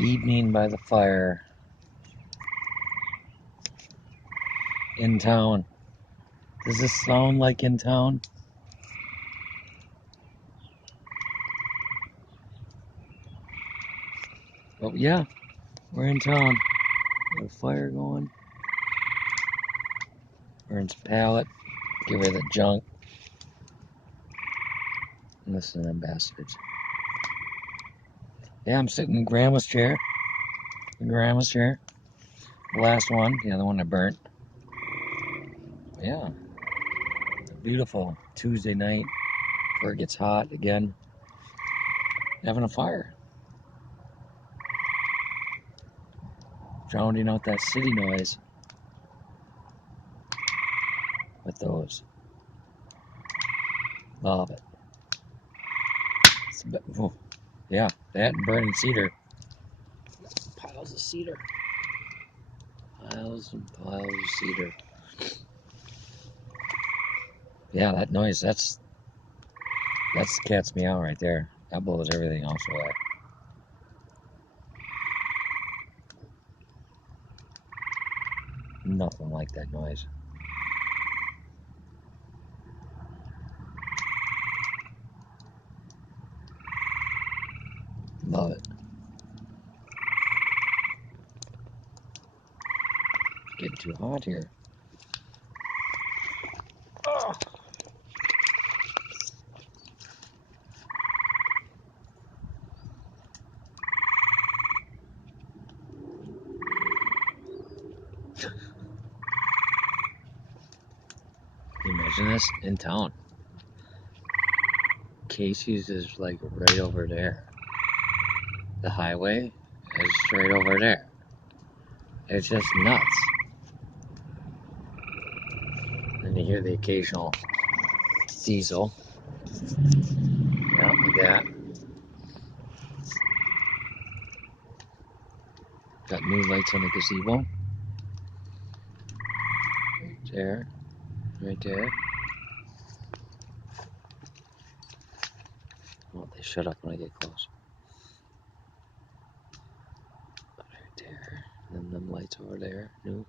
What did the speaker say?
Evening by the fire in town. Does this sound like in town? Oh yeah, we're in town. Got a fire going. Burn some pallet. Get rid of the junk. Listen to them bastards. Yeah, I'm sitting in Grandma's chair. Grandma's chair. The last one, the other one I burnt. Yeah. Beautiful Tuesday night before it gets hot again. Having a fire. Drowning out that city noise with those. Love it. Oh, yeah, that and burning cedar. Piles of cedar. Piles and piles of cedar. Yeah, that noise, that's the cat's meow right there. That blows everything else away. Nothing like that noise. Love it. It's getting too hot here. Oh. Can you imagine this? In town. Casey's is like right over there. The highway is right over there. It's just nuts. And you hear the occasional diesel. Yeah, like that. Got new lights on the gazebo. Right there. Right there. Oh, they shut up when I get close. Right there. And then them lights over there. New.